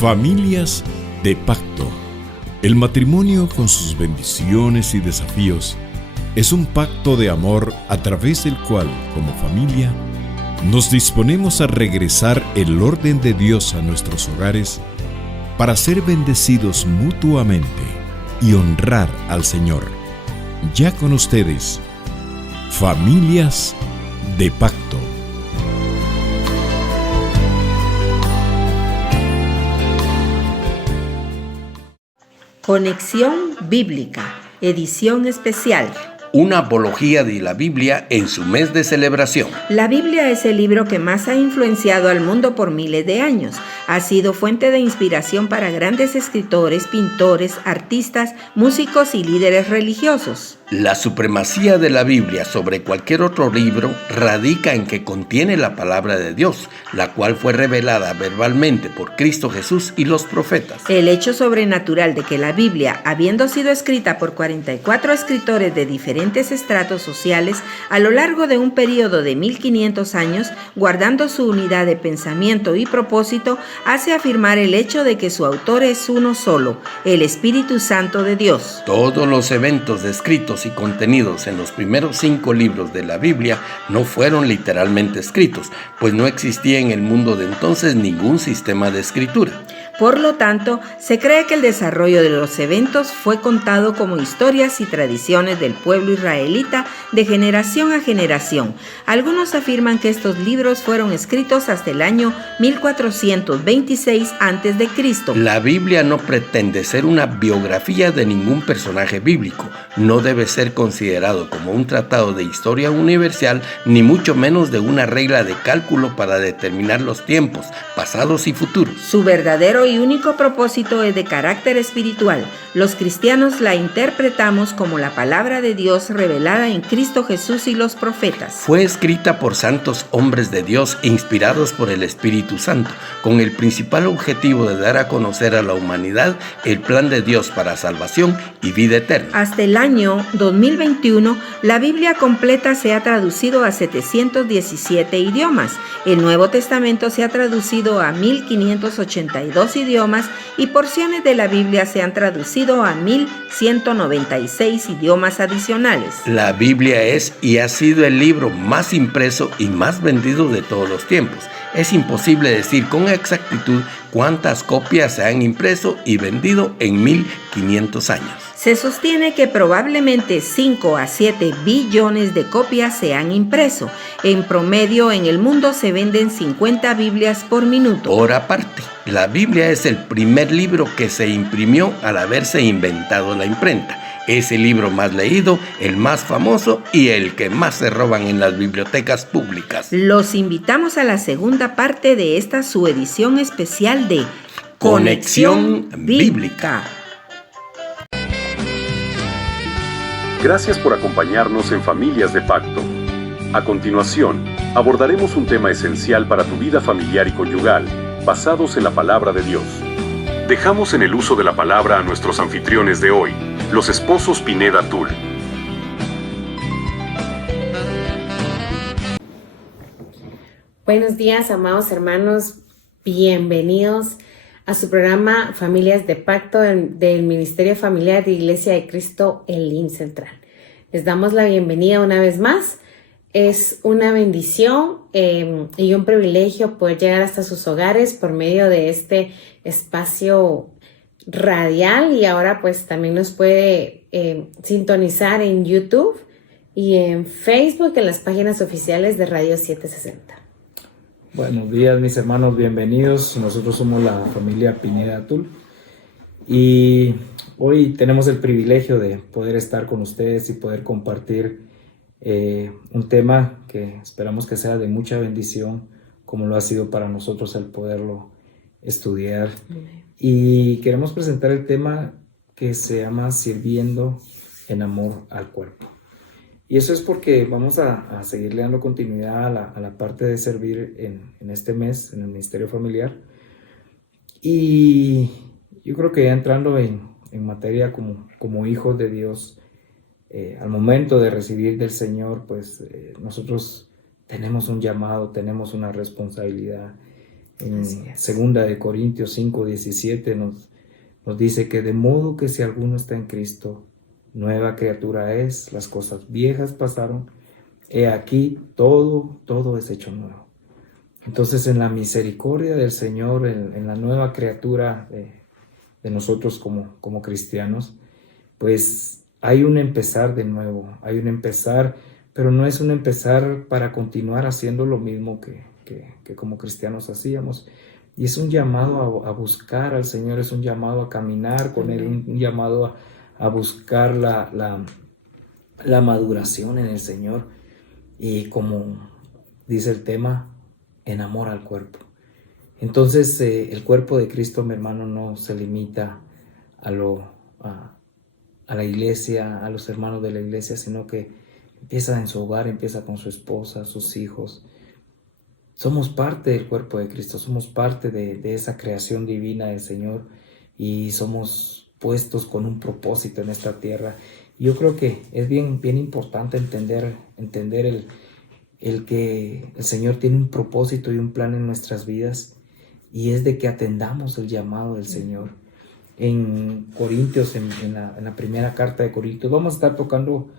Familias de pacto. El matrimonio, con sus bendiciones y desafíos, es un pacto de amor a través del cual, como familia, nos disponemos a regresar el orden de Dios a nuestros hogares para ser bendecidos mutuamente y honrar al Señor. Ya con ustedes, Familias de Pacto. Conexión Bíblica, edición especial. Una apología de la Biblia en su mes de celebración. La Biblia es el libro que más ha influenciado al mundo por miles de años. Ha sido fuente de inspiración para grandes escritores, pintores, artistas, músicos y líderes religiosos. La supremacía de la Biblia sobre cualquier otro libro radica en que contiene la palabra de Dios, la cual fue revelada verbalmente por Cristo Jesús y los profetas. El hecho sobrenatural de que la Biblia, habiendo sido escrita por 44 escritores de diferentes estratos sociales a lo largo de un periodo de 1500 años, guardando su unidad de pensamiento y propósito, hace afirmar el hecho de que su autor es uno solo, el Espíritu Santo de Dios. Todos los eventos descritos y contenidos en los primeros 5 libros de la Biblia no fueron literalmente escritos, pues no existía en el mundo de entonces ningún sistema de escritura. Por lo tanto, se cree que el desarrollo de los eventos fue contado como historias y tradiciones del pueblo israelita de generación a generación. Algunos afirman que estos libros fueron escritos hasta el año 1426 a.C. La Biblia no pretende ser una biografía de ningún personaje bíblico. No debe ser considerado como un tratado de historia universal, ni mucho menos de una regla de cálculo para determinar los tiempos, pasados y futuros. Su verdadero y único propósito es de carácter espiritual. Los cristianos la interpretamos como la palabra de Dios revelada en Cristo Jesús y los profetas. Fue escrita por santos hombres de Dios inspirados por el Espíritu Santo, con el principal objetivo de dar a conocer a la humanidad el plan de Dios para salvación y vida eterna. Hasta el año 2021, la Biblia completa se ha traducido a 717 idiomas. El Nuevo Testamento se ha traducido a 1582 idiomas y porciones de la Biblia se han traducido a 1196 idiomas adicionales. La Biblia es y ha sido el libro más impreso y más vendido de todos los tiempos. Es imposible decir con exactitud cuántas copias se han impreso y vendido en 1500 años. Se sostiene que probablemente 5 a 7 billones de copias se han impreso. En promedio, en el mundo se venden 50 Biblias por minuto. Por aparte, la Biblia es el primer libro que se imprimió al haberse inventado la imprenta. Es el libro más leído, el más famoso y el que más se roban en las bibliotecas públicas. Los invitamos a la segunda parte de esta su edición especial de Conexión Bíblica. Gracias por acompañarnos en Familias de Pacto. A continuación, abordaremos un tema esencial para tu vida familiar y conyugal, basados en la palabra de Dios. Dejamos en el uso de la palabra a nuestros anfitriones de hoy, los esposos Pineda Tul. Buenos días, amados hermanos. Bienvenidos a su programa Familias de Pacto del Ministerio Familiar de Iglesia de Cristo Elim Central. Les damos la bienvenida una vez más. Es una bendición y un privilegio poder llegar hasta sus hogares por medio de este espacio radial, y ahora pues también nos puede sintonizar en YouTube y en Facebook, en las páginas oficiales de Radio 760. Buenos días, mis hermanos, bienvenidos. Nosotros somos la familia Pineda Tul y hoy tenemos el privilegio de poder estar con ustedes y poder compartir un tema que esperamos que sea de mucha bendición, como lo ha sido para nosotros el poderlo estudiar. Y queremos presentar el tema que se llama Sirviendo en Amor al Cuerpo. Y eso es porque vamos a seguirle dando continuidad a la parte de servir en este mes, en el Ministerio Familiar. Y yo creo que ya entrando en materia como hijos de Dios, al momento de recibir del Señor, pues nosotros tenemos un llamado, tenemos una responsabilidad. En segunda de Corintios 5:17 nos dice que de modo que si alguno está en Cristo, nueva criatura es, las cosas viejas pasaron, he aquí todo es hecho nuevo. Entonces, en la misericordia del Señor, en la nueva criatura de nosotros como cristianos, pues hay un empezar de nuevo, hay un empezar, pero no es un empezar para continuar haciendo lo mismo que como cristianos hacíamos. Y es un llamado a buscar al Señor, es un llamado a caminar con Él, un llamado a buscar la maduración en el Señor. Y como dice el tema, en amor al cuerpo. Entonces, el cuerpo de Cristo, mi hermano, no se limita a la iglesia, a los hermanos de la iglesia, sino que empieza en su hogar, empieza con su esposa, sus hijos. Somos parte del cuerpo de Cristo, somos parte de esa creación divina del Señor y somos puestos con un propósito en esta tierra. Yo creo que es bien importante entender el que el Señor tiene un propósito y un plan en nuestras vidas, y es de que atendamos el llamado del Señor. En Corintios, en la primera carta de Corintios, vamos a estar tocando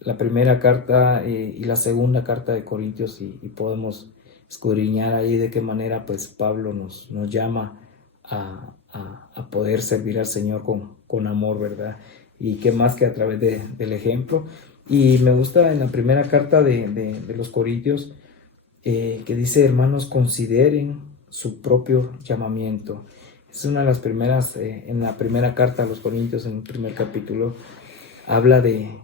la primera carta y la segunda carta de Corintios, y podemos escudriñar ahí de qué manera pues Pablo nos llama a poder servir al Señor con amor, ¿verdad? Y qué más que a través del ejemplo. Y me gusta en la primera carta de los Corintios que dice: hermanos, consideren su propio llamamiento. Es una de las primeras, en la primera carta a los Corintios, en el primer capítulo, habla de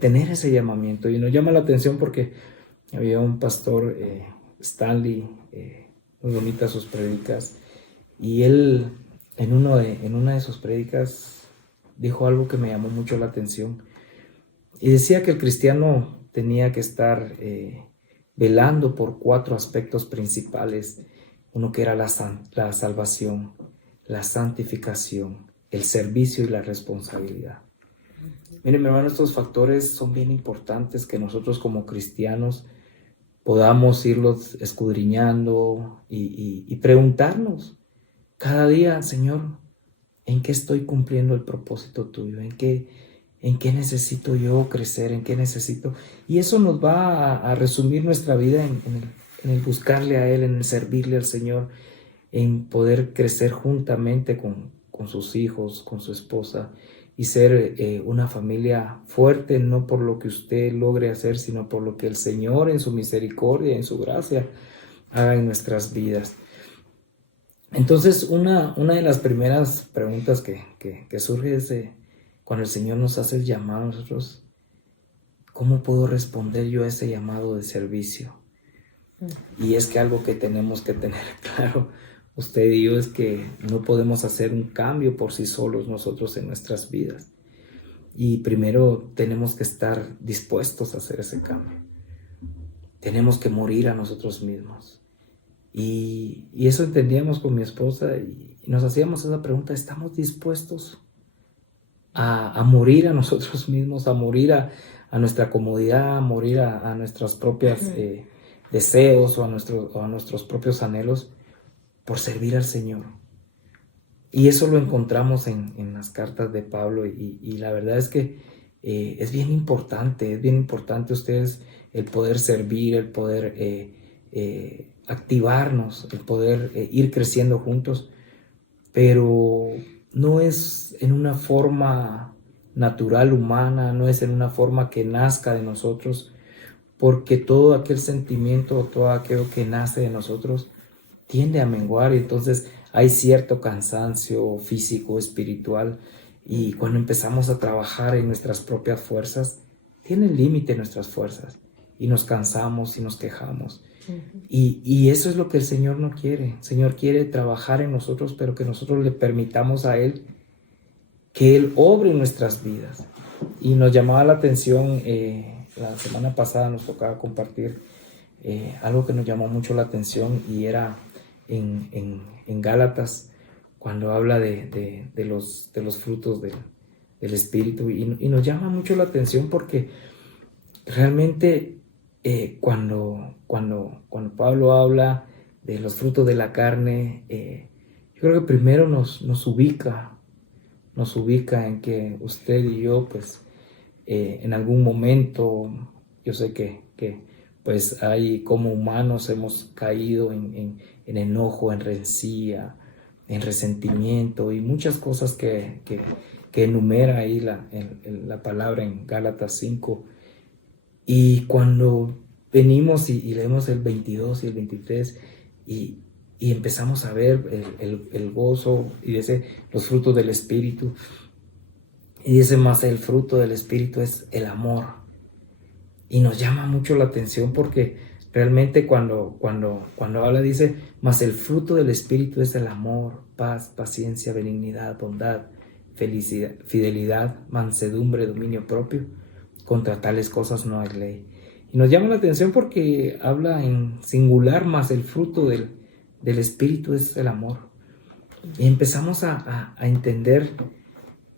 tener ese llamamiento. Y nos llama la atención porque había un pastor, Stanley, muy bonitas sus prédicas, y él en una de sus prédicas dijo algo que me llamó mucho la atención. Y decía que el cristiano tenía que estar velando por 4 aspectos principales. Uno que era la salvación, la santificación, el servicio y la responsabilidad. Miren, mi hermano, estos factores son bien importantes que nosotros como cristianos podamos irlos escudriñando y preguntarnos cada día: Señor, ¿en qué estoy cumpliendo el propósito tuyo? ¿En qué necesito yo crecer? ¿En qué necesito? Y eso nos va a resumir nuestra vida en el buscarle a Él, en el servirle al Señor, en poder crecer juntamente con sus hijos, con su esposa, y ser una familia fuerte, no por lo que usted logre hacer, sino por lo que el Señor en su misericordia, en su gracia, haga en nuestras vidas. Entonces, una de las primeras preguntas que surge es cuando el Señor nos hace el llamado a nosotros: ¿cómo puedo responder yo a ese llamado de servicio? Y es que algo que tenemos que tener claro, usted y yo, es que no podemos hacer un cambio por sí solos nosotros en nuestras vidas. Y primero tenemos que estar dispuestos a hacer ese cambio. Tenemos que morir a nosotros mismos. Y eso entendíamos con mi esposa y nos hacíamos esa pregunta: ¿estamos dispuestos a morir a nosotros mismos, a morir a nuestra comodidad, a morir a nuestras propias deseos o a nuestros propios anhelos por servir al Señor? Y eso lo encontramos en las cartas de Pablo, y la verdad es que es bien importante ustedes, el poder servir, el poder activarnos, el poder ir creciendo juntos, pero no es en una forma natural, humana, no es en una forma que nazca de nosotros, porque todo aquel sentimiento, todo aquello que nace de nosotros tiende a menguar, y entonces hay cierto cansancio físico, espiritual, y cuando empezamos a trabajar en nuestras propias fuerzas, tienen límite nuestras fuerzas, y nos cansamos y nos quejamos. Y eso es lo que el Señor no quiere. El Señor quiere trabajar en nosotros, pero que nosotros le permitamos a Él que Él obre en nuestras vidas. Y nos llamaba la atención, la semana pasada nos tocaba compartir algo que nos llamó mucho la atención, y era en Gálatas, cuando habla de los frutos del Espíritu, y nos llama mucho la atención porque realmente cuando Pablo habla los frutos de la carne, yo creo que primero nos ubica en que usted y yo, pues, en algún momento, yo sé que pues hay como humanos hemos caído en enojo, en rencilla, en resentimiento y muchas cosas que enumera ahí la palabra en Gálatas 5. Y cuando venimos y leemos el 22 y el 23 y empezamos a ver el gozo y dice los frutos del Espíritu, y dice más el fruto del Espíritu es el amor, y nos llama mucho la atención porque realmente cuando habla dice más el fruto del Espíritu es el amor, paz, paciencia, benignidad, bondad, felicidad, fidelidad, mansedumbre, dominio propio. Contra tales cosas no hay ley. Y nos llama la atención porque habla en singular, más el fruto del Espíritu es el amor. Y empezamos a entender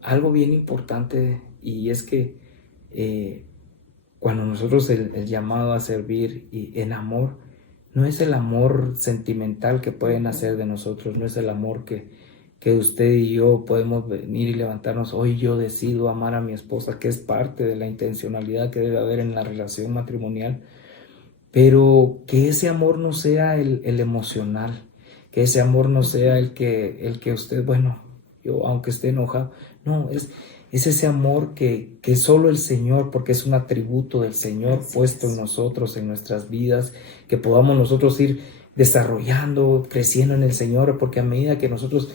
algo bien importante, y es que cuando nosotros el llamado a servir y en amor, no es el amor sentimental que pueden hacer de nosotros, no es el amor que usted y yo podemos venir y levantarnos, hoy yo decido amar a mi esposa, que es parte de la intencionalidad que debe haber en la relación matrimonial, pero que ese amor no sea el emocional, que ese amor no sea el que usted, bueno, yo aunque esté enojado, no, es ese amor que solo el Señor, porque es un atributo del Señor puesto en nosotros, en nuestras vidas, que podamos nosotros ir desarrollando, creciendo en el Señor, porque a medida que nosotros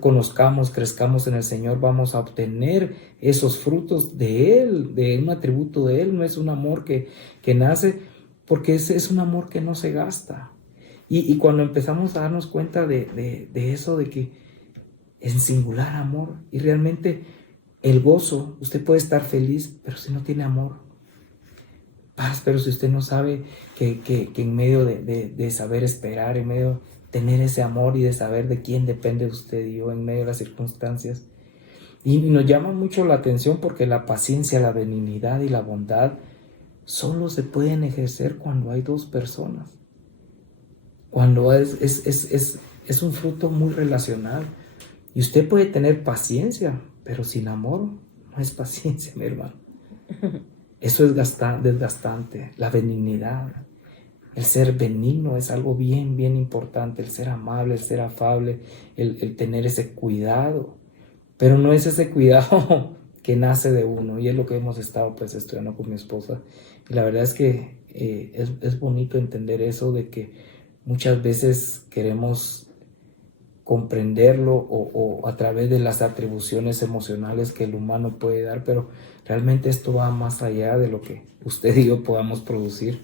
conozcamos, crezcamos en el Señor, vamos a obtener esos frutos de Él, de un atributo de Él. No es un amor que nace, porque es un amor que no se gasta. Y cuando empezamos a darnos cuenta de eso, de que en singular amor, y realmente el gozo, usted puede estar feliz, pero si no tiene amor, paz, pero si usted no sabe que en medio de saber esperar, en medio de tener ese amor y de saber de quién depende usted y yo en medio de las circunstancias. Y nos llama mucho la atención porque la paciencia, la benignidad y la bondad solo se pueden ejercer cuando hay dos personas. Cuando es un fruto muy relacional. Y usted puede tener paciencia, pero sin amor no es paciencia, mi hermano. Eso es desgastante. La benignidad, el ser benigno es algo bien, bien importante. El ser amable, el ser afable, el tener ese cuidado. Pero no es ese cuidado que nace de uno. Y es lo que hemos estado pues estudiando con mi esposa. Y la verdad es que es bonito entender eso, de que muchas veces queremos comprenderlo o a través de las atribuciones emocionales que el humano puede dar, pero realmente esto va más allá de lo que usted y yo podamos producir,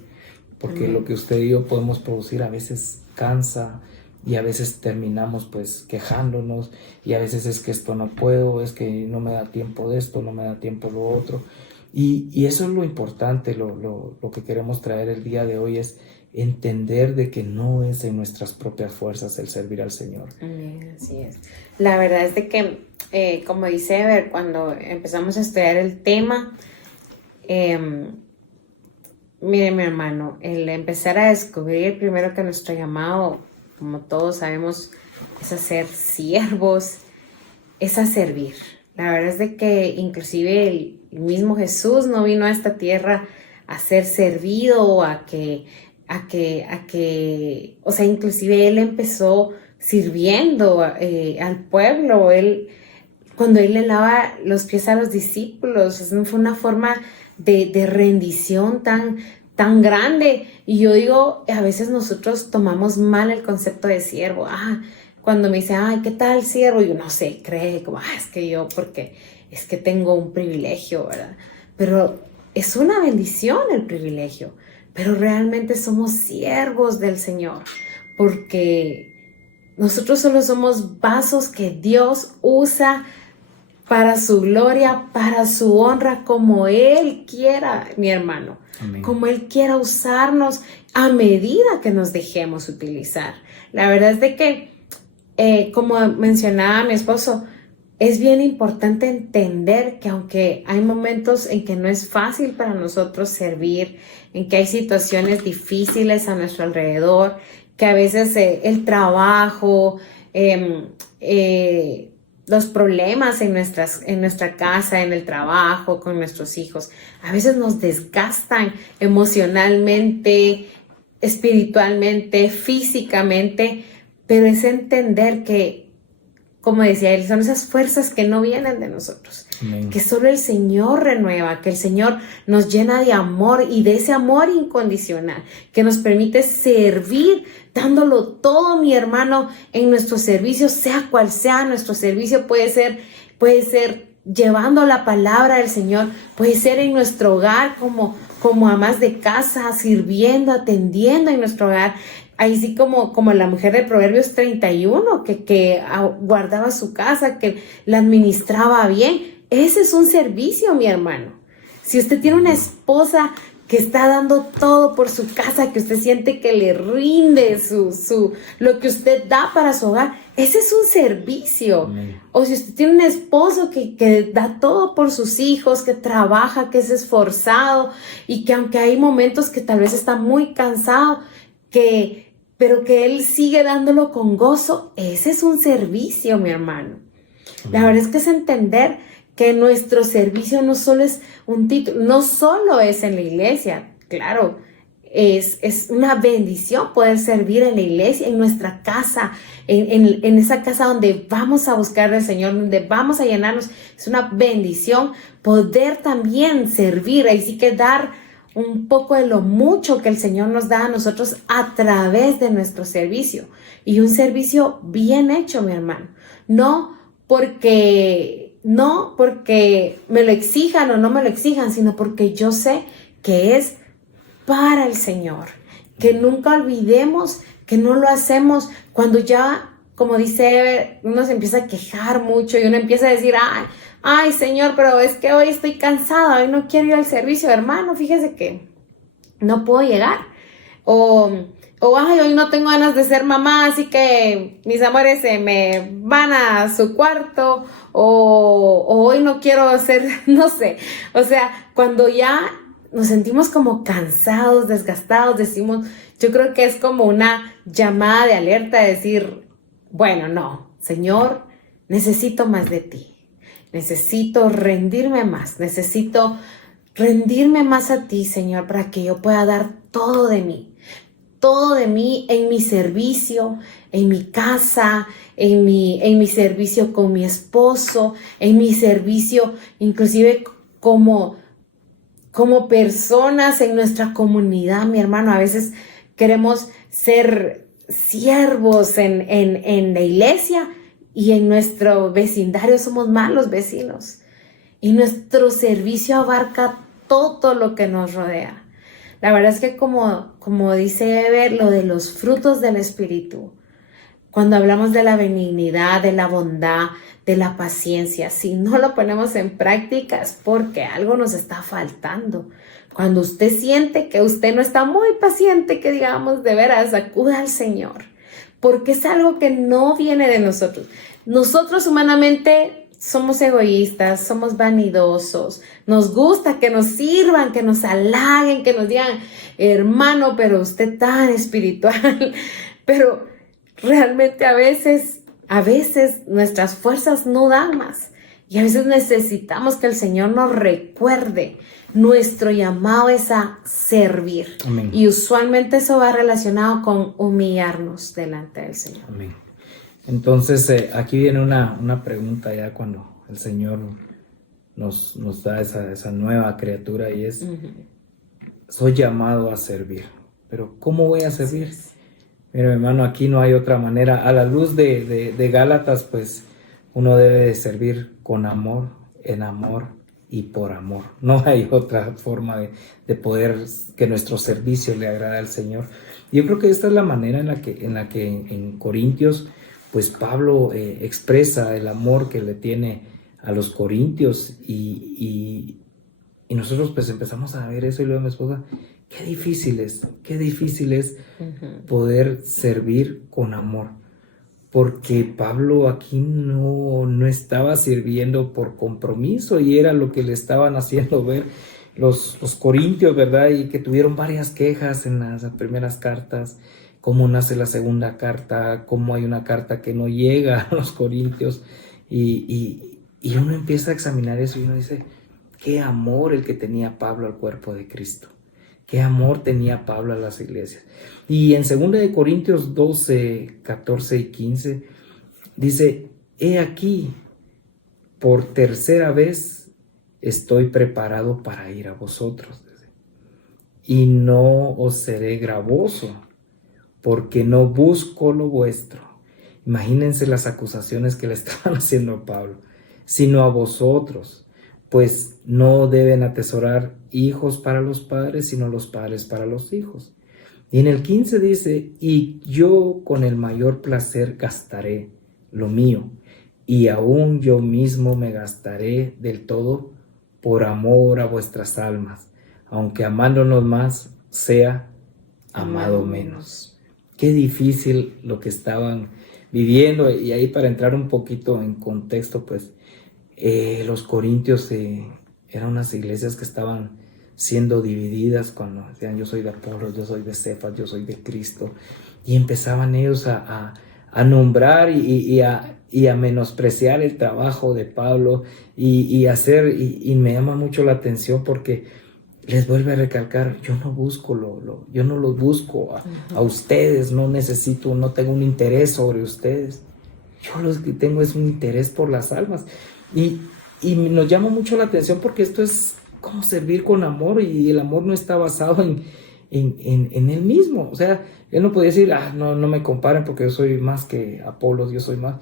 porque lo que usted y yo podemos producir a veces cansa y a veces terminamos pues quejándonos, y a veces es que esto no puedo, es que no me da tiempo de esto, no me da tiempo lo otro, y eso es lo importante. Lo que queremos traer el día de hoy es entender de que no es en nuestras propias fuerzas el servir al Señor. Así es. La verdad es de que, como dice Ever, cuando empezamos a estudiar el tema, mire mi hermano, el empezar a descubrir primero que nuestro llamado, como todos sabemos, es a ser siervos, es a servir. La verdad es de que inclusive el mismo Jesús no vino a esta tierra a ser servido, o sea, inclusive él empezó sirviendo al pueblo. Cuando él le lava los pies a los discípulos, fue una forma de rendición tan grande. Y yo digo, a veces nosotros tomamos mal el concepto de siervo. Cuando me dicen, ¿qué tal siervo? Yo no sé, cree como, es que yo, porque es que tengo un privilegio, ¿verdad? Pero es una bendición el privilegio. Pero realmente somos siervos del Señor, porque nosotros solo somos vasos que Dios usa para su gloria, para su honra, como Él quiera, mi hermano. Amén. Como Él quiera usarnos a medida que nos dejemos utilizar. La verdad es de que, como mencionaba mi esposo, es bien importante entender que aunque hay momentos en que no es fácil para nosotros servir, en que hay situaciones difíciles a nuestro alrededor, que a veces el trabajo, los problemas en nuestra casa, en el trabajo, con nuestros hijos, a veces nos desgastan emocionalmente, espiritualmente, físicamente, pero es entender que, como decía él, son esas fuerzas que no vienen de nosotros. Amén. Que solo el Señor renueva, que el Señor nos llena de amor y de ese amor incondicional, que nos permite servir, dándolo todo, mi hermano, en nuestro servicio, sea cual sea nuestro servicio. Puede ser llevando la palabra del Señor, puede ser en nuestro hogar como amas de casa, sirviendo, atendiendo en nuestro hogar. Ahí sí como la mujer de Proverbios 31, que guardaba su casa, que la administraba bien. Ese es un servicio, mi hermano. Si usted tiene una esposa que está dando todo por su casa, que usted siente que le rinde lo que usted da para su hogar, ese es un servicio. Amén. O si usted tiene un esposo que da todo por sus hijos, que trabaja, que es esforzado y que aunque hay momentos que tal vez está muy cansado, pero que él sigue dándolo con gozo, ese es un servicio, mi hermano. La verdad es que es entender que nuestro servicio no solo es un título, no solo es en la iglesia, claro, es una bendición poder servir en la iglesia, en nuestra casa, en esa casa donde vamos a buscar al Señor, donde vamos a llenarnos. Es una bendición poder también servir, ahí sí que dar un poco de lo mucho que el Señor nos da a nosotros a través de nuestro servicio. Y un servicio bien hecho, mi hermano. No porque me lo exijan o no me lo exijan, sino porque yo sé que es para el Señor. Que nunca olvidemos que no lo hacemos cuando ya, como dice, uno se empieza a quejar mucho y uno empieza a decir, ay, Señor, pero es que hoy estoy cansada, hoy no quiero ir al servicio, hermano, fíjese que no puedo llegar. O ay, hoy no tengo ganas de ser mamá, así que mis amores se me van a su cuarto, o hoy no quiero ser, no sé. O sea, cuando ya nos sentimos como cansados, desgastados, decimos, yo creo que es como una llamada de alerta de decir, bueno, no, Señor, necesito más de ti. Necesito rendirme más, necesito rendirme más a ti, Señor, para que yo pueda dar todo de mí en mi servicio, en mi casa, en mi servicio con mi esposo, en mi servicio inclusive como personas en nuestra comunidad, mi hermano. A veces queremos ser siervos en la iglesia, y en nuestro vecindario somos malos vecinos. Y nuestro servicio abarca todo lo que nos rodea. La verdad es que como dice Eber, lo de los frutos del Espíritu, cuando hablamos de la benignidad, de la bondad, de la paciencia, si no lo ponemos en práctica es porque algo nos está faltando. Cuando usted siente que usted no está muy paciente, que digamos, de veras, acuda al Señor. Porque es algo que no viene de nosotros. Nosotros humanamente somos egoístas, somos vanidosos. Nos gusta que nos sirvan, que nos halaguen, que nos digan, hermano, pero usted tan espiritual. Pero realmente a veces nuestras fuerzas no dan más. Y a veces necesitamos que el Señor nos recuerde. Nuestro llamado es a servir. Amén. Y usualmente eso va relacionado con humillarnos delante del Señor. Amén. Entonces, aquí viene una pregunta ya cuando el Señor nos da esa nueva criatura y es, soy llamado a servir, pero ¿cómo voy a servir? Mira, hermano, aquí no hay otra manera. A la luz de Gálatas, pues uno debe de servir con amor, en amor y por amor. No hay otra forma de poder que nuestro servicio le agrade al Señor. Yo creo que esta es la manera en la que en Corintios, pues Pablo expresa el amor que le tiene a los corintios y nosotros pues empezamos a ver eso y luego mi esposa, qué difícil es poder servir con amor, porque Pablo aquí no estaba sirviendo por compromiso y era lo que le estaban haciendo ver los corintios, ¿verdad? Y que tuvieron varias quejas en las primeras cartas cómo nace la segunda carta, cómo hay una carta que no llega a los Corintios, y uno empieza a examinar eso y uno dice, qué amor el que tenía Pablo al cuerpo de Cristo, qué amor tenía Pablo a las iglesias. Y en 2 Corintios 12, 14 y 15 dice, he aquí, por tercera vez estoy preparado para ir a vosotros, y no os seré gravoso, porque no busco lo vuestro. Imagínense las acusaciones que le estaban haciendo a Pablo, sino a vosotros, pues no deben atesorar hijos para los padres, sino los padres para los hijos. Y en el 15 dice, y yo con el mayor placer gastaré lo mío, y aún yo mismo me gastaré del todo por amor a vuestras almas, aunque amándonos más sea amado menos. Qué difícil lo que estaban viviendo. Y ahí, para entrar un poquito en contexto, pues los corintios eran unas iglesias que estaban siendo divididas cuando decían yo soy de Apolos, yo soy de Cefas, yo soy de Cristo, y empezaban ellos a nombrar y a menospreciar el trabajo de Pablo y me llama mucho la atención porque les vuelve a recalcar, yo no busco yo no los busco a ustedes, no tengo un interés sobre ustedes, yo lo que tengo es un interés por las almas. Y nos llama mucho la atención porque esto es como servir con amor, y el amor no está basado en él mismo. O sea, él no podía decir, no me comparen porque yo soy más que Apolos, yo soy más.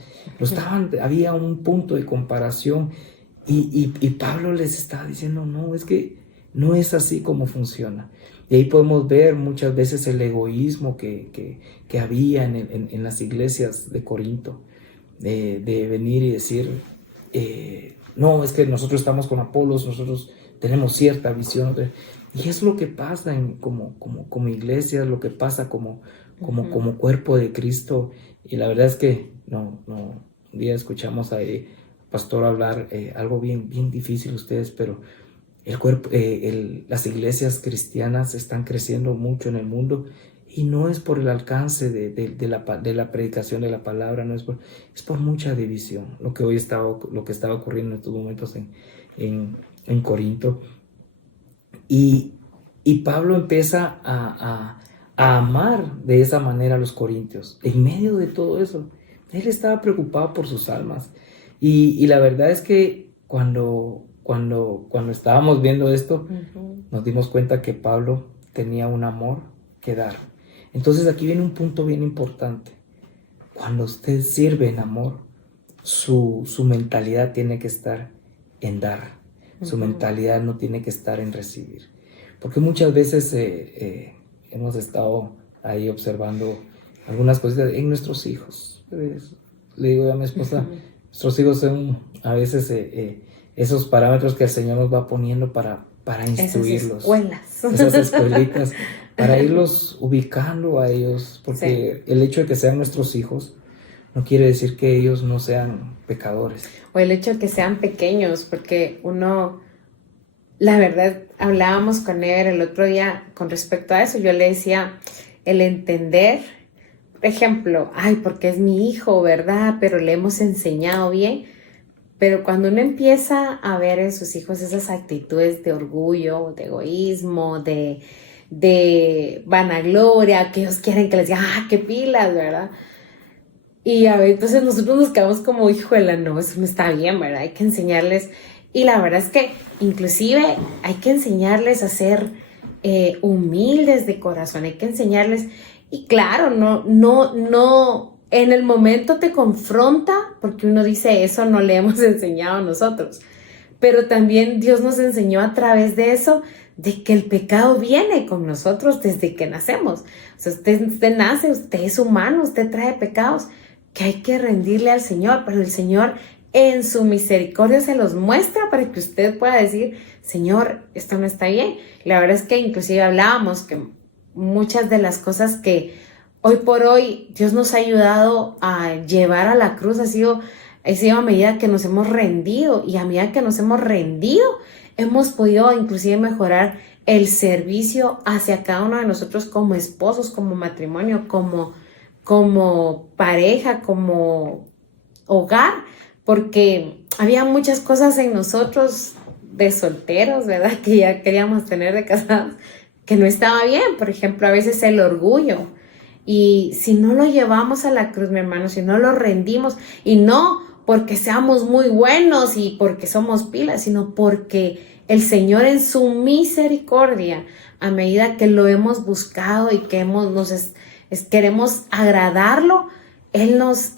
Había un punto de comparación y Pablo les estaba diciendo, no, es que no es así como funciona. Y ahí podemos ver muchas veces el egoísmo que había en las iglesias de Corinto, de venir y decir, no, es que nosotros estamos con Apolos, nosotros tenemos cierta visión. Y es lo que pasa como iglesia, lo que pasa como cuerpo de Cristo. Y la verdad es que un día escuchamos a pastor hablar algo bien difícil ustedes, pero las iglesias cristianas están creciendo mucho en el mundo, y no es por el alcance de la predicación de la palabra, es por mucha división, lo que estaba ocurriendo en estos momentos en Corinto. Y Pablo empieza a amar de esa manera a los corintios. En medio de todo eso, él estaba preocupado por sus almas. Y la verdad es que cuando estábamos viendo esto, nos dimos cuenta que Pablo tenía un amor que dar. Entonces aquí viene un punto bien importante. Cuando usted sirve en amor, su mentalidad tiene que estar en dar. Su mentalidad no tiene que estar en recibir. Porque muchas veces hemos estado ahí observando algunas cosas en nuestros hijos. Le digo a mi esposa, nuestros hijos son a veces esos parámetros que el Señor nos va poniendo para instruirlos. Esas escuelitas, para irlos ubicando a ellos. Porque el hecho de que sean nuestros hijos no quiere decir que ellos no sean pecadores. O el hecho de que sean pequeños, porque la verdad, hablábamos con él el otro día con respecto a eso. Yo le decía, el entender, por ejemplo, porque es mi hijo, ¿verdad? Pero le hemos enseñado bien. Pero cuando uno empieza a ver en sus hijos esas actitudes de orgullo, de egoísmo, de vanagloria, que ellos quieren que les digan, qué pilas, ¿verdad? Y a ver, entonces nosotros nos quedamos como, híjole, no, eso no está bien, ¿verdad? Hay que enseñarles. Y la verdad es que inclusive hay que enseñarles a ser humildes de corazón, hay que enseñarles. Y claro, no, en el momento te confronta porque uno dice, eso no le hemos enseñado a nosotros. Pero también Dios nos enseñó a través de eso, de que el pecado viene con nosotros desde que nacemos. O sea, usted nace, usted es humano, usted trae pecados que hay que rendirle al Señor, pero el Señor en su misericordia se los muestra para que usted pueda decir, Señor, esto no está bien. La verdad es que inclusive hablábamos que muchas de las cosas que hoy por hoy Dios nos ha ayudado a llevar a la cruz ha sido a medida que nos hemos rendido, y a medida que nos hemos rendido hemos podido inclusive mejorar el servicio hacia cada uno de nosotros como esposos, como matrimonio, como pareja, como hogar, porque había muchas cosas en nosotros de solteros, ¿verdad? Que ya queríamos tener de casados, que no estaba bien. Por ejemplo, a veces el orgullo. Y si no lo llevamos a la cruz, mi hermano, si no lo rendimos, y no porque seamos muy buenos y porque somos pilas, sino porque el Señor en su misericordia, a medida que lo hemos buscado y que queremos agradarlo, Él nos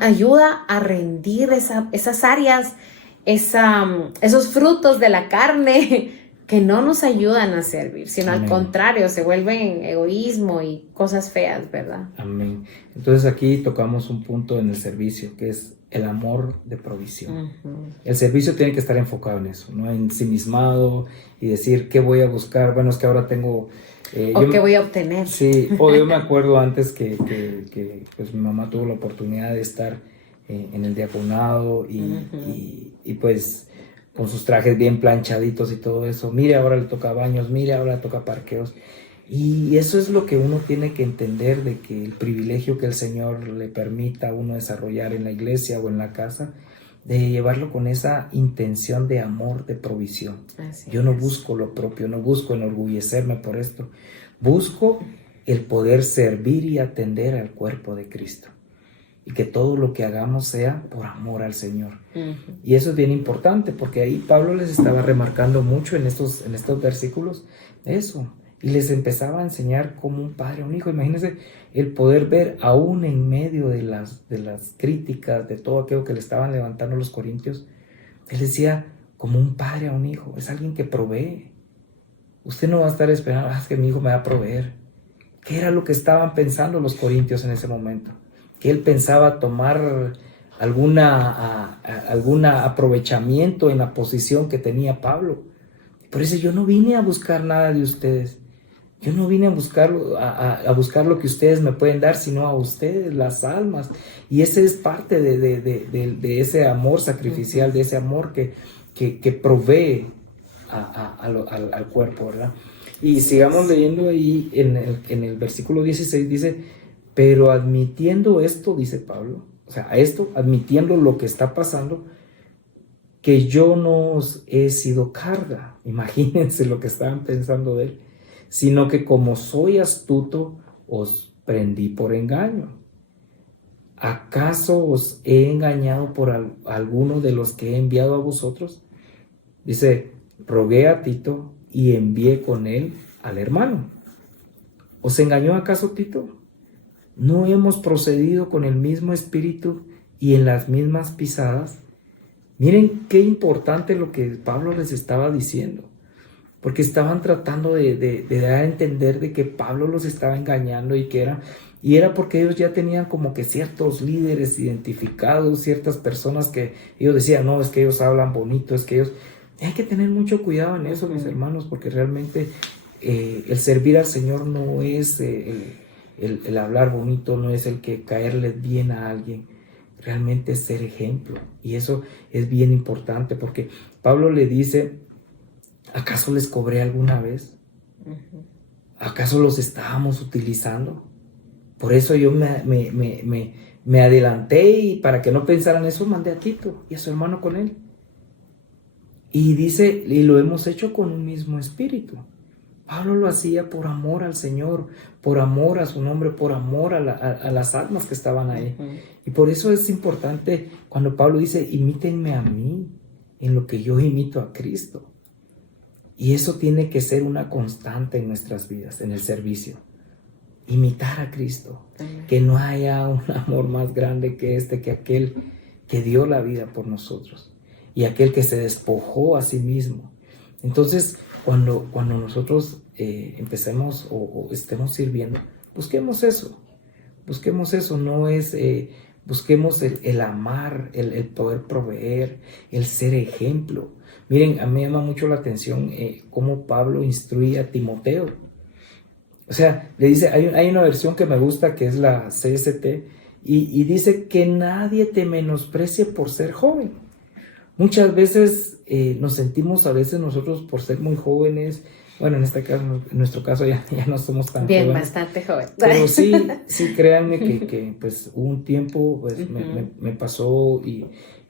ayuda a rendir esas áreas, esos frutos de la carne que no nos ayudan a servir, sino Amén. Al contrario, se vuelven egoísmo y cosas feas, ¿verdad? Amén. Entonces aquí tocamos un punto en el servicio, que es el amor de provisión. El servicio tiene que estar enfocado en eso, no ensimismado y decir qué voy a buscar. Bueno, es que ahora tengo... o qué voy a obtener. Sí, o yo me acuerdo antes que pues mi mamá tuvo la oportunidad de estar en el diaconado y pues con sus trajes bien planchaditos y todo eso. Mire, ahora le toca baños, mire, ahora le toca parqueos. Y eso es lo que uno tiene que entender, de que el privilegio que el Señor le permita a uno desarrollar en la iglesia o en la casa, de llevarlo con esa intención de amor, de provisión. Yo no busco lo propio, no busco enorgullecerme por esto. Busco el poder servir y atender al cuerpo de Cristo. Y que todo lo que hagamos sea por amor al Señor. Y eso es bien importante, porque ahí Pablo les estaba remarcando mucho en estos versículos eso. Y les empezaba a enseñar como un padre a un hijo. Imagínense el poder ver aún en medio de las críticas, de todo aquello que le estaban levantando los corintios. Él decía, como un padre a un hijo, es alguien que provee. Usted no va a estar esperando, es que mi hijo me va a proveer. ¿Qué era lo que estaban pensando los corintios en ese momento? Que él pensaba tomar algún aprovechamiento en la posición que tenía Pablo. Por eso yo no vine a buscar nada de ustedes. Yo no vine a buscar lo que ustedes me pueden dar, sino a ustedes, las almas. Y ese es parte de ese amor sacrificial, de ese amor que provee al cuerpo, ¿verdad? Y sigamos leyendo ahí en el versículo 16, dice, pero admitiendo esto, dice Pablo, o sea, admitiendo lo que está pasando, que yo no os he sido carga. Imagínense lo que estaban pensando de él. Sino que como soy astuto, os prendí por engaño. ¿Acaso os he engañado por alguno de los que he enviado a vosotros? Dice, rogué a Tito y envié con él al hermano. ¿Os engañó acaso Tito? ¿No hemos procedido con el mismo espíritu y en las mismas pisadas? Miren qué importante lo que Pablo les estaba diciendo. Porque estaban tratando de dar a entender de que Pablo los estaba engañando y era porque ellos ya tenían como que ciertos líderes identificados, ciertas personas que ellos decían, no, es que ellos hablan bonito, es que ellos... Hay que tener mucho cuidado en eso, mis hermanos, porque realmente el servir al Señor no es el hablar bonito, no es el que caerle bien a alguien, realmente es ser ejemplo. Y eso es bien importante porque Pablo le dice... ¿Acaso les cobré alguna vez? ¿Acaso los estábamos utilizando? Por eso yo me adelanté y para que no pensaran eso, mandé a Tito y a su hermano con él. Y dice, y lo hemos hecho con un mismo espíritu. Pablo lo hacía por amor al Señor, por amor a su nombre, por amor a las almas que estaban ahí. Y por eso es importante cuando Pablo dice, imítenme a mí en lo que yo imito a Cristo. Y eso tiene que ser una constante en nuestras vidas, en el servicio. Imitar a Cristo. Que no haya un amor más grande que que aquel que dio la vida por nosotros. Y aquel que se despojó a sí mismo. Entonces, cuando nosotros empecemos o estemos sirviendo, busquemos eso. Busquemos eso, no es... busquemos el amar, el poder proveer, el ser ejemplo. Miren, a mí me llama mucho la atención cómo Pablo instruye a Timoteo. O sea, le dice, hay una versión que me gusta que es la CST y dice que nadie te menosprecie por ser joven. Muchas veces nos sentimos a veces nosotros por ser muy jóvenes Bueno, en este caso, en nuestro caso ya no somos tan Bien, jóvenes. bastante joven. Pero sí, créanme que pues hubo un tiempo, pues me pasó y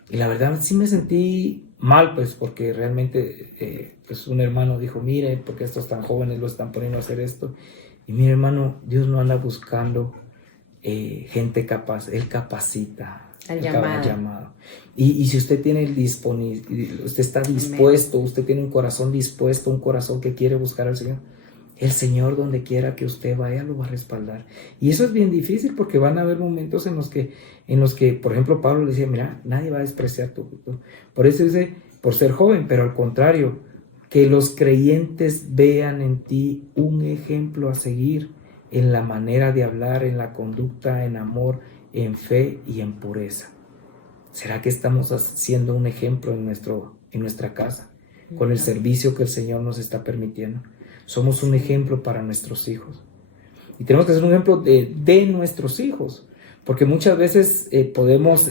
la verdad sí me sentí mal, pues porque realmente pues un hermano dijo, mire, porque estos tan jóvenes lo están poniendo a hacer esto. Y mire, hermano, Dios no anda buscando gente capaz, Él capacita. El llamado. Y si usted tiene usted está dispuesto, usted tiene un corazón dispuesto, un corazón que quiere buscar al Señor, el Señor donde quiera que usted vaya lo va a respaldar. Y eso es bien difícil porque van a haber momentos en los que, por ejemplo, Pablo decía, mira, nadie va a despreciar tu. Por eso dice, por ser joven, pero al contrario, que los creyentes vean en ti un ejemplo a seguir en la manera de hablar, en la conducta, en amor, en fe y en pureza. ¿Será que estamos haciendo un ejemplo en nuestra casa, con el servicio que el Señor nos está permitiendo? Somos un ejemplo para nuestros hijos. Y tenemos que ser un ejemplo de nuestros hijos, porque muchas veces podemos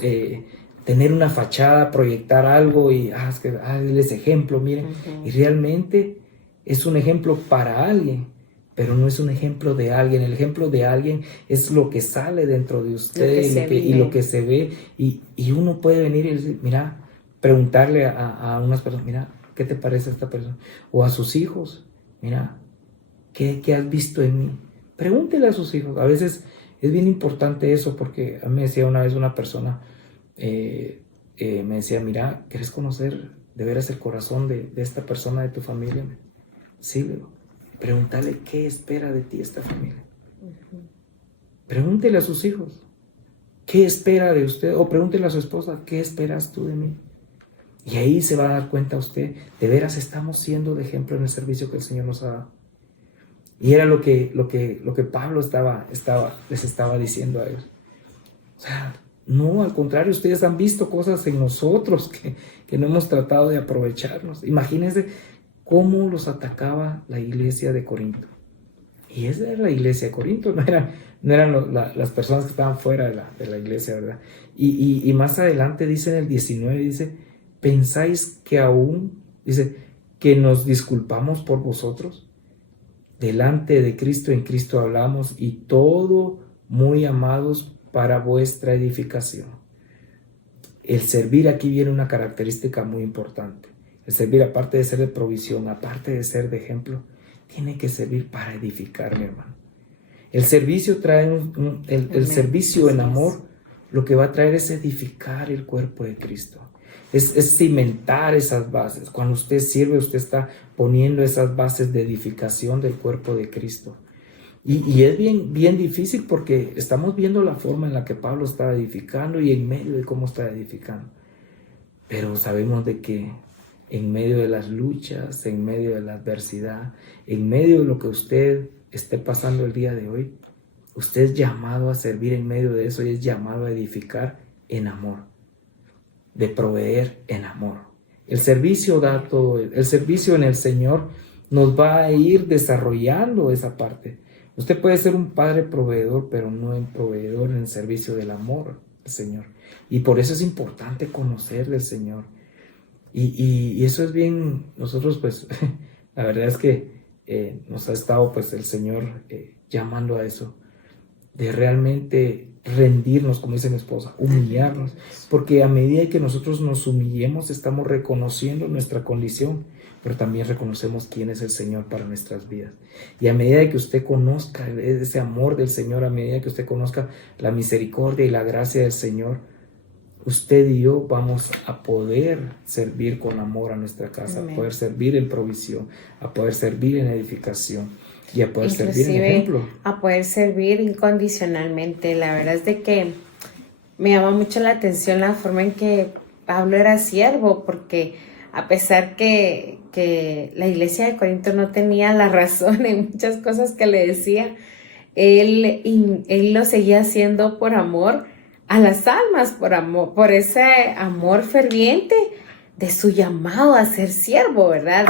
tener una fachada, proyectar algo y él es ejemplo, miren, y realmente es un ejemplo para alguien, pero no es un ejemplo de alguien. El ejemplo de alguien es lo que sale dentro de usted y lo que se ve. Y uno puede venir y decir, mira, preguntarle a unas personas, mira, ¿qué te parece esta persona? O a sus hijos, mira, ¿qué has visto en mí? Pregúntele a sus hijos. A veces es bien importante eso, porque a mí me decía una vez una persona, me decía, mira, ¿quieres conocer de veras el corazón de esta persona de tu familia? Sí, le digo. Pregúntale qué espera de ti esta familia. Pregúntele a sus hijos qué espera de usted, o pregúntele a su esposa qué esperas tú de mí. Y ahí se va a dar cuenta usted, de veras estamos siendo de ejemplo en el servicio que el Señor nos ha dado. Y era lo que Pablo les estaba diciendo a ellos. O sea, no, al contrario, ustedes han visto cosas en nosotros que no hemos tratado de aprovecharnos. Imagínense cómo los atacaba la iglesia de Corinto. Y esa era la iglesia de Corinto, no eran las personas que estaban fuera de la iglesia, ¿verdad? Y más adelante dice en el 19, dice, ¿pensáis que aún, dice, que nos disculpamos por vosotros? Delante de Cristo, en Cristo hablamos, y todo muy amados para vuestra edificación. El servir aquí viene una característica muy importante. El servir, aparte de ser de provisión, aparte de ser de ejemplo, tiene que servir para edificar, mi hermano. El servicio trae el servicio en amor, lo que va a traer es edificar el cuerpo de Cristo. Es cimentar esas bases. Cuando usted sirve, usted está poniendo esas bases de edificación del cuerpo de Cristo. Y es bien difícil porque estamos viendo la forma en la que Pablo está edificando y en medio de cómo está edificando. Pero sabemos de que en medio de las luchas, en medio de la adversidad, en medio de lo que usted esté pasando el día de hoy, usted es llamado a servir en medio de eso y es llamado a edificar en amor, de proveer en amor. El servicio da todo, el servicio en el Señor nos va a ir desarrollando esa parte. Usted puede ser un padre proveedor, pero no un proveedor en el servicio del amor del Señor. Y por eso es importante conocer del Señor. Y eso es bien, nosotros pues, la verdad es que nos ha estado pues el Señor llamando a eso, de realmente rendirnos, como dice mi esposa, humillarnos, porque a medida que nosotros nos humillemos estamos reconociendo nuestra condición, pero también reconocemos quién es el Señor para nuestras vidas. Y a medida que usted conozca ese amor del Señor, a medida que usted conozca la misericordia y la gracia del Señor, usted y yo vamos a poder servir con amor a nuestra casa, a poder servir en provisión, a poder servir en edificación y a poder servir en ejemplo. A poder servir incondicionalmente. La verdad es de que me llama mucho la atención la forma en que Pablo era siervo, porque a pesar que la iglesia de Corinto no tenía la razón en muchas cosas que le decía, él lo seguía haciendo por amor a las almas, por ese amor ferviente de su llamado a ser siervo, ¿verdad?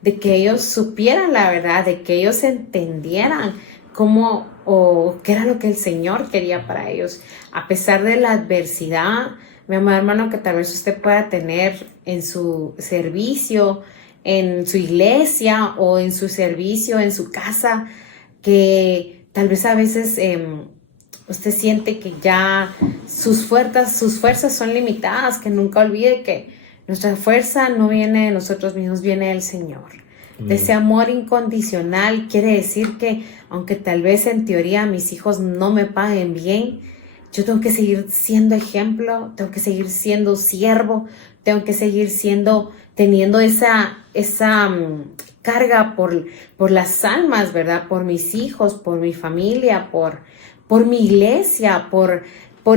De que ellos supieran la verdad, de que ellos entendieran cómo o qué era lo que el Señor quería para ellos. A pesar de la adversidad, mi amado hermano, que tal vez usted pueda tener en su servicio, en su iglesia o en su servicio, en su casa, que tal vez a veces usted siente que ya sus fuerzas son limitadas, que nunca olvide que nuestra fuerza no viene de nosotros mismos, viene del Señor. De ese amor incondicional quiere decir que aunque tal vez en teoría mis hijos no me paguen bien, yo tengo que seguir siendo ejemplo, tengo que seguir siendo siervo, tengo que seguir teniendo esa carga por las almas, ¿verdad? Por mis hijos, por mi familia, por mi iglesia, por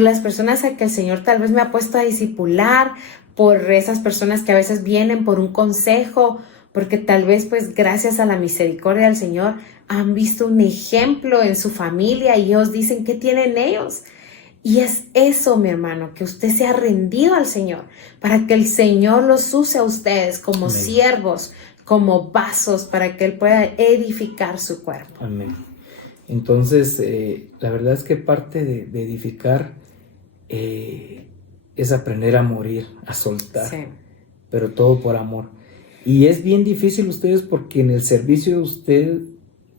las personas a que el Señor tal vez me ha puesto a discipular, por esas personas que a veces vienen por un consejo, porque tal vez pues gracias a la misericordia del Señor han visto un ejemplo en su familia y ellos dicen, ¿qué tienen ellos? Y es eso, mi hermano, que usted se ha rendido al Señor para que el Señor los use a ustedes como Amén. siervos, como vasos, para que Él pueda edificar su cuerpo. Amén. Entonces, la verdad es que parte de edificar es aprender a morir, a soltar, Sí. pero todo por amor. Y es bien difícil ustedes porque en el servicio de usted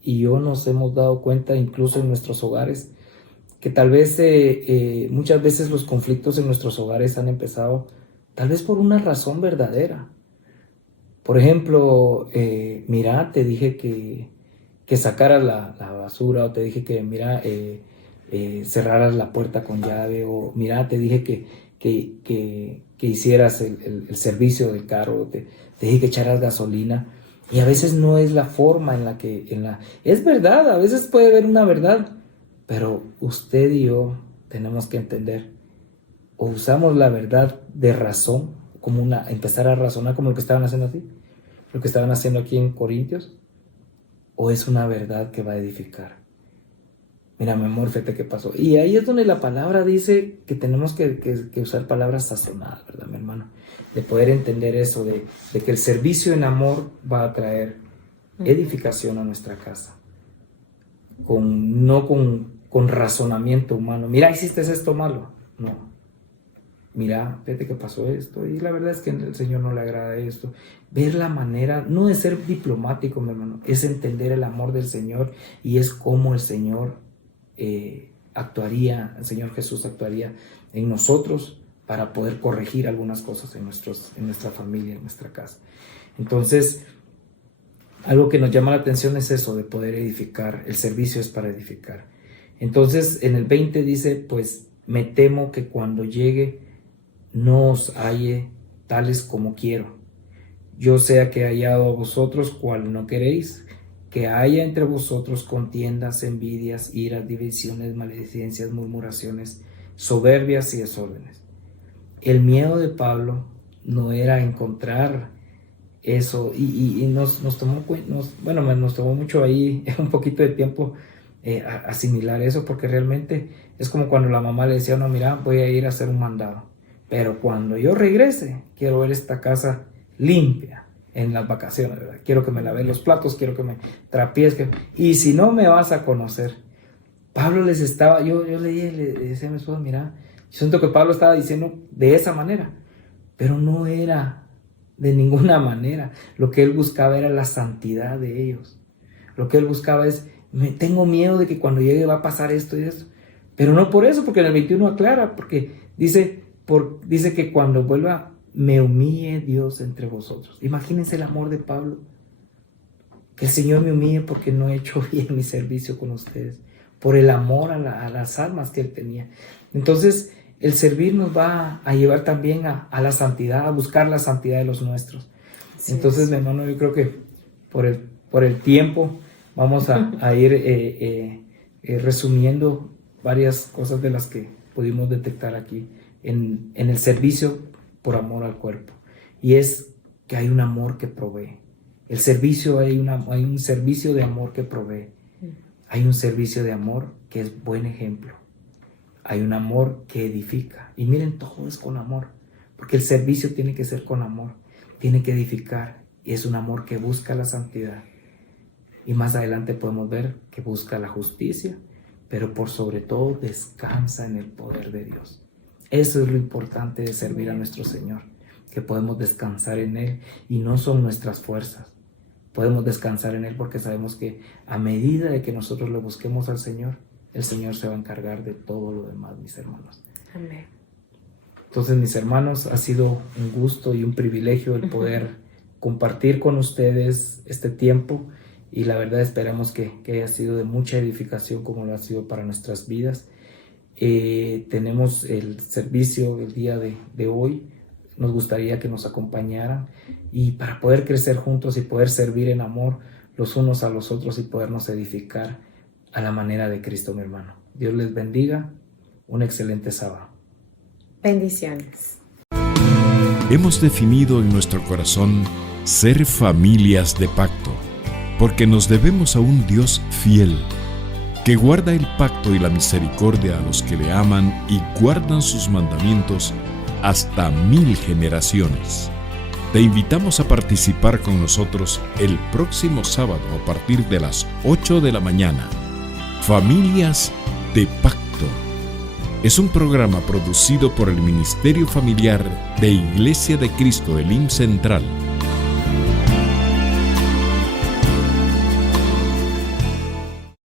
y yo nos hemos dado cuenta, incluso en nuestros hogares, que tal vez muchas veces los conflictos en nuestros hogares han empezado tal vez por una razón verdadera. Por ejemplo, mira, te dije que sacaras la basura, o te dije que, mira, cerraras la puerta con llave, o mira, te dije que hicieras el servicio del carro, te dije que echaras gasolina. Y a veces no es la forma en la que... Es verdad, a veces puede haber una verdad, pero usted y yo tenemos que entender, o usamos la verdad de razón, como empezar a razonar como lo que estaban haciendo aquí, lo que estaban haciendo aquí en Corintios, o es una verdad que va a edificar. Mira, mi amor, fíjate qué pasó. Y ahí es donde la palabra dice que tenemos que usar palabras sazonadas, ¿verdad, mi hermano? De poder entender eso, de que el servicio en amor va a traer edificación a nuestra casa. No con razonamiento humano. Mira, hiciste esto malo. No. Mira, fíjate que pasó esto. Y la verdad es que al Señor no le agrada esto. Ver la manera, no es ser diplomático, mi hermano, es entender el amor del Señor y es cómo el Señor actuaría, el Señor Jesús actuaría en nosotros para poder corregir algunas cosas en nuestra familia, en nuestra casa. Entonces, algo que nos llama la atención es eso, de poder edificar. El servicio es para edificar. Entonces, en el 20 dice, pues, me temo que cuando llegue no os halle tales como quiero. Yo sea que he hallado a vosotros cual no queréis, que haya entre vosotros contiendas, envidias, iras, divisiones, maledicencias, murmuraciones, soberbias y desórdenes. El miedo de Pablo no era encontrar eso, y nos tomó mucho ahí un poquito de tiempo asimilar eso, porque realmente es como cuando la mamá le decía, no, mira, voy a ir a hacer un mandado, pero cuando yo regrese quiero ver esta casa limpia en las vacaciones, ¿verdad? Quiero que me laves los platos, quiero que me trapies, y si no me vas a conocer. Pablo les estaba, yo le decía a mi esposa, mira, yo siento que Pablo estaba diciendo de esa manera, pero no era de ninguna manera. Lo que él buscaba era la santidad de ellos. Lo que él buscaba es, tengo miedo de que cuando llegue va a pasar esto y esto. Pero no por eso, porque en el 21 aclara, porque dice que cuando vuelva me humille Dios entre vosotros. Imagínense el amor de Pablo. Que el Señor me humille porque no he hecho bien mi servicio con ustedes. Por el amor a las almas que él tenía. Entonces, el servir nos va a llevar también a la santidad, a buscar la santidad de los nuestros. Sí. Entonces, mi hermano, yo creo que por el tiempo vamos a ir resumiendo varias cosas de las que pudimos detectar aquí en el servicio por amor al cuerpo. Y es que hay un amor que provee. El servicio, hay un servicio de amor que provee. Hay un servicio de amor que es buen ejemplo. Hay un amor que edifica. Y miren, todo es con amor. Porque el servicio tiene que ser con amor. Tiene que edificar. Y es un amor que busca la santidad. Y más adelante podemos ver que busca la justicia. Pero por sobre todo descansa en el poder de Dios. Eso es lo importante de servir a nuestro Señor. que podemos descansar en Él y no son nuestras fuerzas. Podemos descansar en Él porque sabemos que a medida de que nosotros le busquemos al Señor, el Señor se va a encargar de todo lo demás, mis hermanos. Amén. Entonces, mis hermanos, ha sido un gusto y un privilegio el poder compartir con ustedes este tiempo y la verdad esperamos que haya sido de mucha edificación como lo ha sido para nuestras vidas. Tenemos el servicio el día de hoy. Nos gustaría que nos acompañaran y para poder crecer juntos y poder servir en amor los unos a los otros y podernos edificar a la manera de Cristo, mi hermano. Dios les bendiga. Un excelente sábado. Bendiciones. Hemos definido en nuestro corazón ser familias de pacto, porque nos debemos a un Dios fiel, que guarda el pacto y la misericordia a los que le aman y guardan sus mandamientos hasta 1000 generaciones. Te invitamos a participar con nosotros el próximo sábado a partir de las 8 de la mañana. Familias de Pacto. Es un programa producido por el Ministerio Familiar de Iglesia de Cristo Elim Central.